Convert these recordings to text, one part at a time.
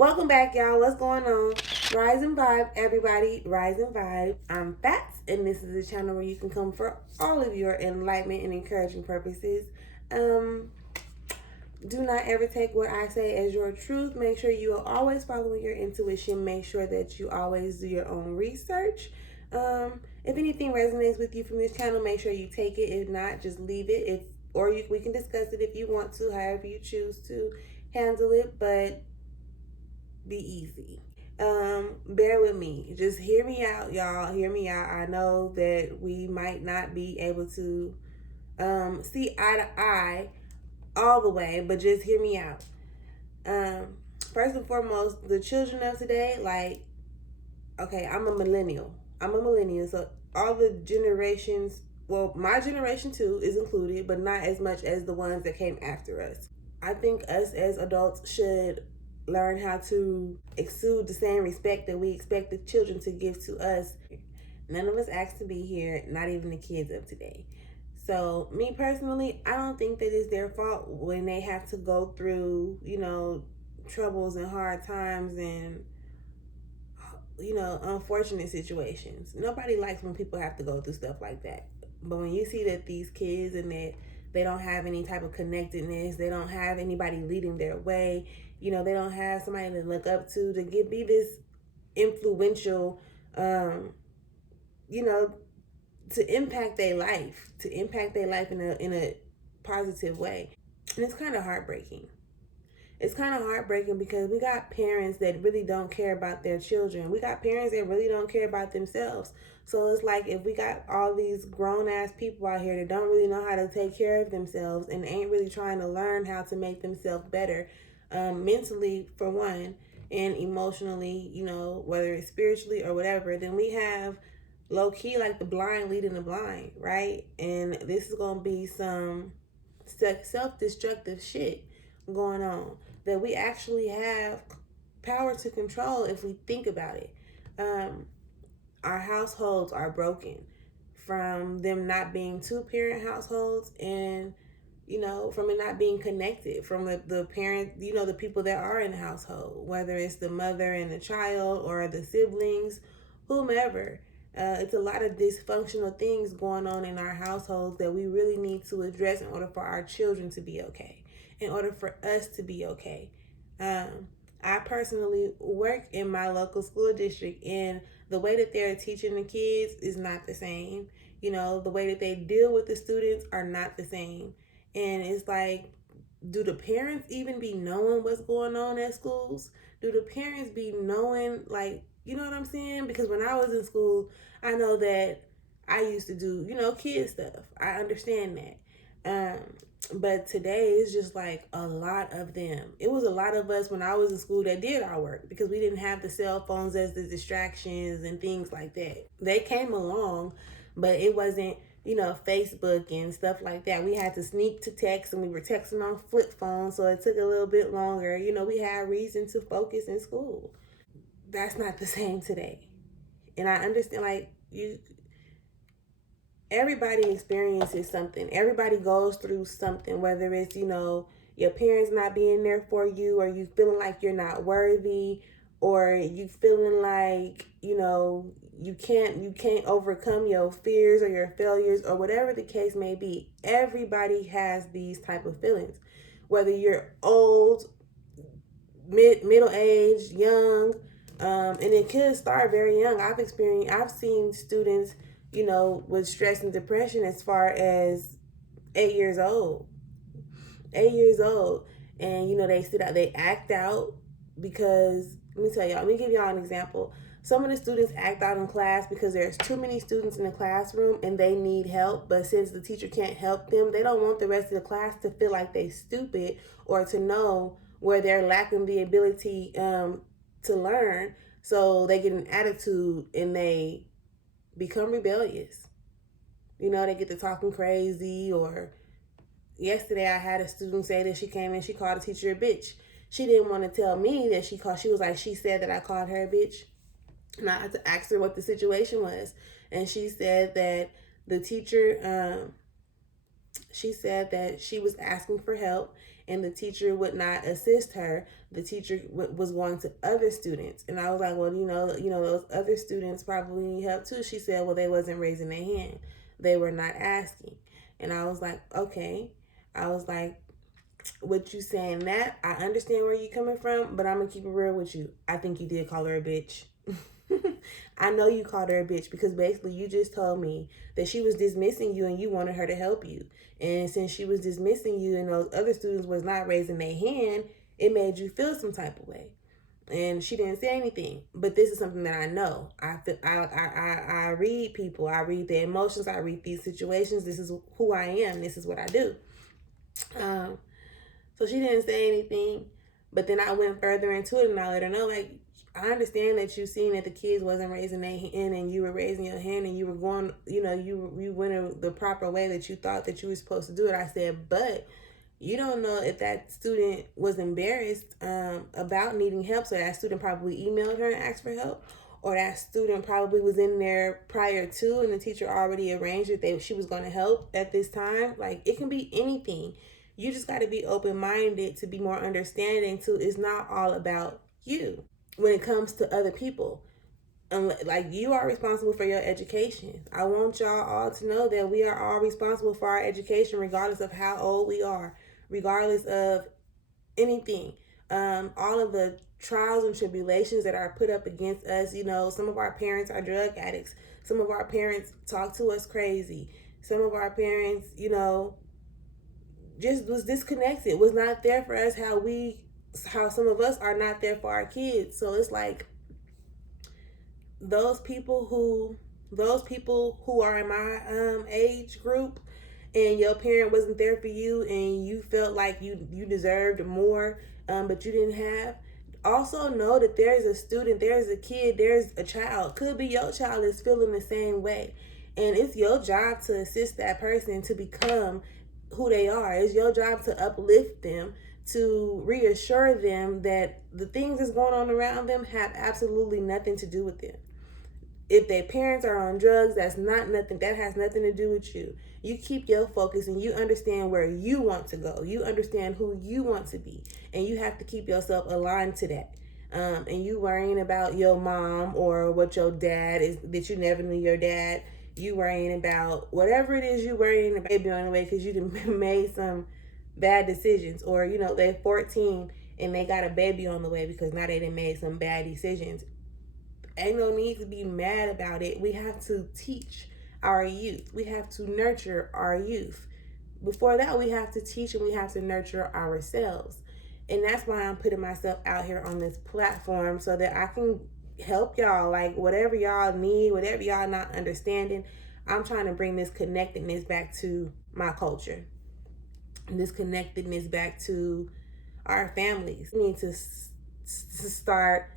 Welcome back, y'all. What's going on? Rise and vibe, everybody. Rise and vibe. I'm Phats, and this is a channel where you can come for all of your enlightenment and encouraging purposes. Um, do not ever take what I say as your truth. Make sure you are always following your intuition. Make sure that you always do your own research. If anything resonates with you from this channel, make sure you take it. If not, just leave it. We can discuss it if you want to, however you choose to handle it. But be easy. Bear with me. Just hear me out, y'all. Hear me out. I know that we might not be able to see eye to eye all the way, but just hear me out. Um, First and foremost, the children of today, okay, I'm a millennial. So all the generations, well, my generation too is included, but not as much as the ones that came after us. I think us as adults should learn how to exude the same respect that we expect the children to give to us. None of us asked to be here, not even the kids of today. So, me personally, I don't think that it's their fault when they have to go through, troubles and hard times and, unfortunate situations. Nobody likes when people have to go through stuff like that. But when you see that these kids and that they don't have any type of connectedness, they don't have anybody leading their way, they don't have somebody to look up to be this influential, you know, to impact their life, in a positive way. And it's kind of heartbreaking. It's kind of heartbreaking because we got parents that really don't care about their children. We got parents that really don't care about themselves. So it's like if we got all these grown ass people out here that don't really know how to take care of themselves and ain't really trying to learn how to make themselves better, mentally for one, and emotionally, whether it's spiritually or whatever, then we have low key like the blind leading the blind, right? And this is gonna be some self-destructive shit going on that we actually have power to control if we think about it. Our households are broken from them not being two parent households, and from it not being connected from the parent, the people that are in the household, whether it's the mother and the child or the siblings, whomever. It's a lot of dysfunctional things going on in our households that we really need to address in order for our children to be okay, in order for us to be okay. I personally work in my local school district, and the way that they're teaching the kids is not the same. The way that they deal with the students are not the same. And it's like, do the parents even be knowing what's going on at schools? Do the parents be knowing, like, you know what I'm saying? Because when I was in school, I know that I used to do, kid stuff. I understand that. But today it's just like a lot of them. It was a lot of us when I was in school that did our work because we didn't have the cell phones as the distractions and things like that. They came along, but it wasn't, Facebook and stuff like that. We had to sneak to text, and we were texting on flip phones, so it took a little bit longer. We had reason to focus in school. That's not the same today. And I understand, like, everybody experiences something. Everybody goes through something, whether it's, your parents not being there for you, or you feeling like you're not worthy, or you feeling like, you can't overcome your fears or your failures, or whatever the case may be. Everybody has these type of feelings. Whether you're old, middle aged, young, and it could start very young. I've seen students, with stress and depression as far as 8 years old. 8 years old. And they sit out, they act out because let me give y'all an example. Some of the students act out in class because there's too many students in the classroom and they need help, but since the teacher can't help them, they don't want the rest of the class to feel like they stupid or to know where they're lacking the ability to learn. So they get an attitude and they become rebellious. They get to talking crazy. Or yesterday I had a student say that she came in, she called a teacher a bitch. She didn't want to tell me that she was like, she said that I called her a bitch. And I had to ask her what the situation was. And she said that the teacher, she said that she was asking for help, and the teacher would not assist her. The teacher was going to other students, and I was like, well, those other students probably need help too. She said, well, they wasn't raising their hand, they were not asking. And I was like, okay. I was like, what you saying that, I understand where you coming from, but I'm gonna keep it real with you. I think you did call her a bitch. I know you called her a bitch because basically you just told me that she was dismissing you and you wanted her to help you. And since she was dismissing you and those other students was not raising their hand, it made you feel some type of way. And she didn't say anything. But this is something that I know. I read people. I read their emotions. I read these situations. This is who I am. This is what I do. So she didn't say anything. But then I went further into it and I let her know, like, I understand that you seen that the kids wasn't raising their hand and you were raising your hand and you were going, you went the proper way that you thought that you were supposed to do it. I said, but you don't know if that student was embarrassed about needing help. So that student probably emailed her and asked for help. Or that student probably was in there prior to and the teacher already arranged that she was going to help at this time. Like, it can be anything. You just got to be open-minded to be more understanding too. It's not all about you when it comes to other people. Like, you are responsible for your education. I want y'all all to know that we are all responsible for our education, regardless of how old we are, regardless of anything. All of the trials and tribulations that are put up against us. Some of our parents are drug addicts. Some of our parents talk to us crazy. Some of our parents, just was disconnected, was not there for us how some of us are not there for our kids. So it's like those people who are in my age group and your parent wasn't there for you and you felt like you deserved more, but you didn't have, also know that there's a student, there's a kid, there's a child, could be your child, is feeling the same way. And it's your job to assist that person to become who they are. It's your job to uplift them, to reassure them that the things that's going on around them have absolutely nothing to do with them. If their parents are on drugs, that has nothing to do with you. You keep your focus and you understand where you want to go. You understand who you want to be. And you have to keep yourself aligned to that. And you worrying about your mom or what your dad is, that you never knew your dad. You worrying about whatever it is you worrying about, baby on the way because you done made some bad decisions. Or, they're 14 and they got a baby on the way because now they done made some bad decisions. Ain't no need to be mad about it. We have to teach our youth. We have to nurture our youth. Before that, we have to teach and we have to nurture ourselves. And that's why I'm putting myself out here on this platform so that I can help y'all. Like, whatever y'all need, whatever y'all not understanding, I'm trying to bring this connectedness back to my culture. This connectedness back to our families. We need to start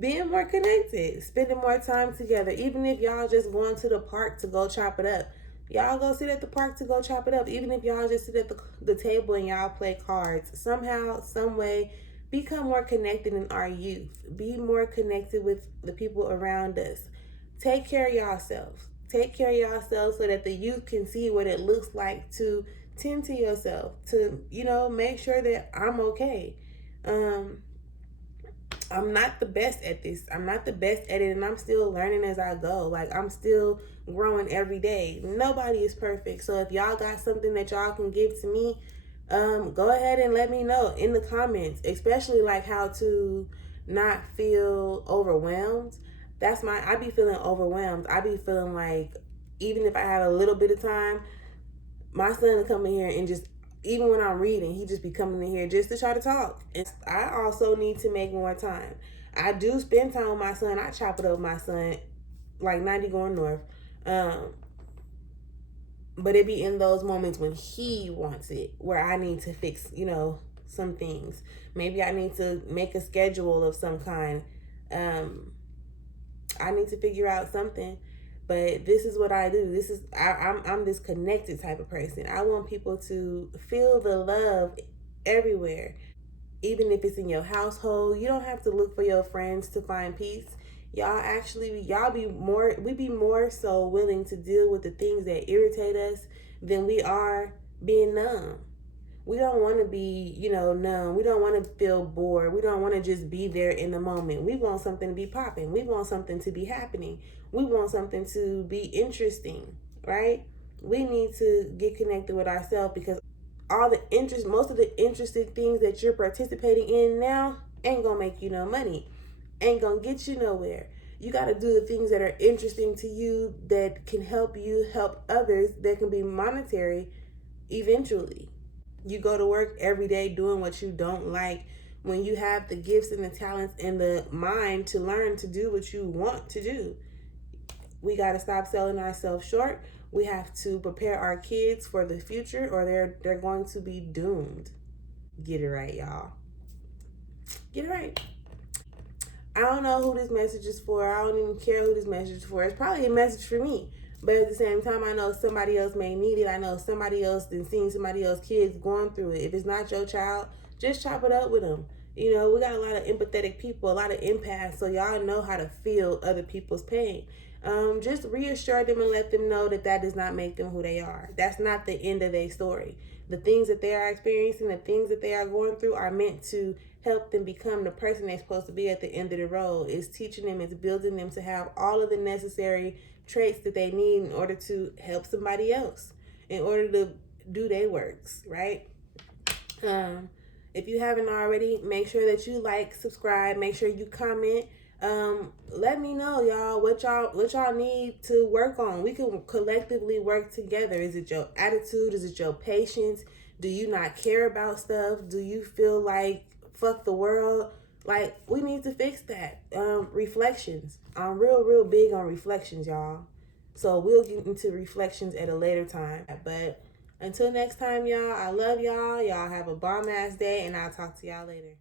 being more connected, spending more time together. Even if y'all just going to the park to go chop it up, y'all go sit at the park to go chop it up. Even if y'all just sit at the table and y'all play cards, somehow, some way, become more connected in our youth. Be more connected with the people around us. Take care of yourselves. Take care of yourselves so that the youth can see what it looks like to tend to yourself, to, make sure that I'm okay. I'm not the best at this. I'm not the best at it, and I'm still learning as I go. Like, I'm still growing every day. Nobody is perfect. So if y'all got something that y'all can give to me, go ahead and let me know in the comments, especially like how to not feel overwhelmed. I be feeling overwhelmed. I be feeling like even if I have a little bit of time, my son will come in here and just, even when I'm reading, he just be coming in here just to try to talk. And I also need to make more time. I do spend time with my son. I chop it up with my son like 90 going north. But it be in those moments when he wants it, where I need to fix, some things. Maybe I need to make a schedule of some kind. I need to figure out something. But this is what I do. I'm this connected type of person. I want people to feel the love everywhere. Even if it's in your household, you don't have to look for your friends to find peace. We be more so willing to deal with the things that irritate us than we are being numb. We don't want to be, numb. We don't want to feel bored. We don't want to just be there in the moment. We want something to be popping. We want something to be happening. We want something to be interesting, right? We need to get connected with ourselves, because most of the interesting things that you're participating in now ain't gonna make you no money, ain't gonna get you nowhere. You got to do the things that are interesting to you, that can help you help others, that can be monetary eventually. You go to work every day doing what you don't like, when you have the gifts and the talents and the mind to learn to do what you want to do. We got to stop selling ourselves short. We have to prepare our kids for the future, or they're going to be doomed. Get it right, y'all. Get it right. I don't know who this message is for. I don't even care who this message is for. It's probably a message for me. But at the same time, I know somebody else may need it. I know somebody else been seeing somebody else's kids going through it. If it's not your child, just chop it up with them. We got a lot of empathetic people, a lot of empaths, so y'all know how to feel other people's pain. Just reassure them and let them know that that does not make them who they are. That's not the end of their story. The things that they are experiencing, the things that they are going through, are meant to help them become the person they're supposed to be at the end of the road. It's teaching them, it's building them to have all of the necessary traits that they need in order to help somebody else, in order to do their works, right? Um, if you haven't already, make sure that you like, subscribe, make sure you comment. Let me know, y'all, what y'all need to work on. We can collectively work together. Is it your attitude? Is it your patience? Do you not care about stuff? Do you feel like fuck the world? Like, we need to fix that. Reflections. I'm real big on reflections, y'all. So we'll get into reflections at a later time. But until next time, y'all, I love y'all. Y'all have a bomb ass day, and I'll talk to y'all later.